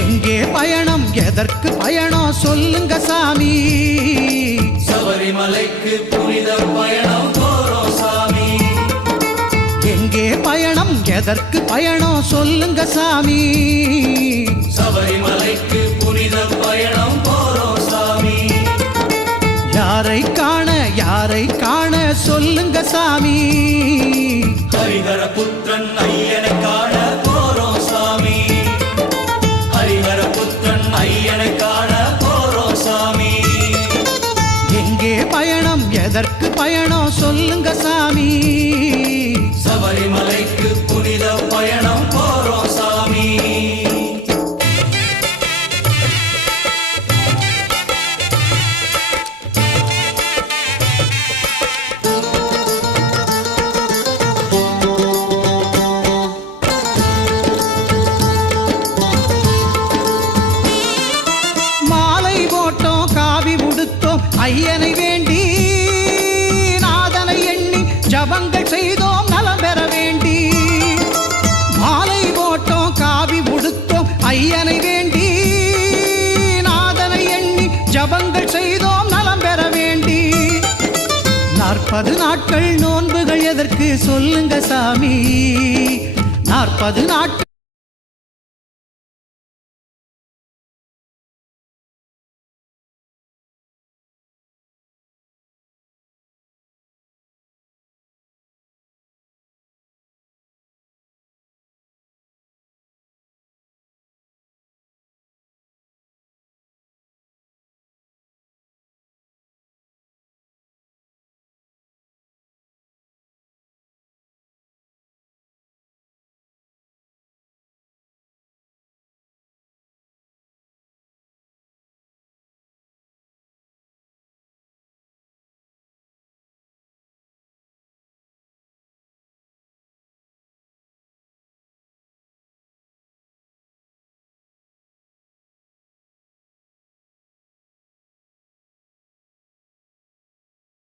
எங்கே பயணம் எதற்கு பயணம் சொல்லுங்க சாமி. சபரிமலைக்கு புனித பயணம் போறோம் சாமி. எங்கே பயணம் எதற்கு பயணம் சொல்லுங்க சாமி. சபரிமலைக்கு புனித பயணம் போறோம் சாமி. யாரை காண சொல்லுங்க சாமி. ஹரிஹர புத்திரன் ஐயனை காண போறோம் சாமி. ஹரிஹர புத்திரன் ஐயனை காண போறோம் சாமி. எங்கே பயணம் எதற்கு பயணம் சொல்லுங்க சாமி. சபரிமலைக்கு புனித பயணம் போறோம் சாமி. மாலை போட்டோம் காவி உடுத்தோம் ஐயனை வேண்டி, நாதனை எண்ணி ஜபங்கள் செய்தோம் நலம் பெற வேண்டி. மாலை போட்டோம் காவி உடுத்தோம் ஐயனை வேண்டி, நாதனை எண்ணி ஜபங்கள் செய்தோம் நலம் பெற வேண்டி. 40 நாட்கள் நோன்புகள் எதற்கு சொல்லுங்க சாமி. 40 நாட்கள்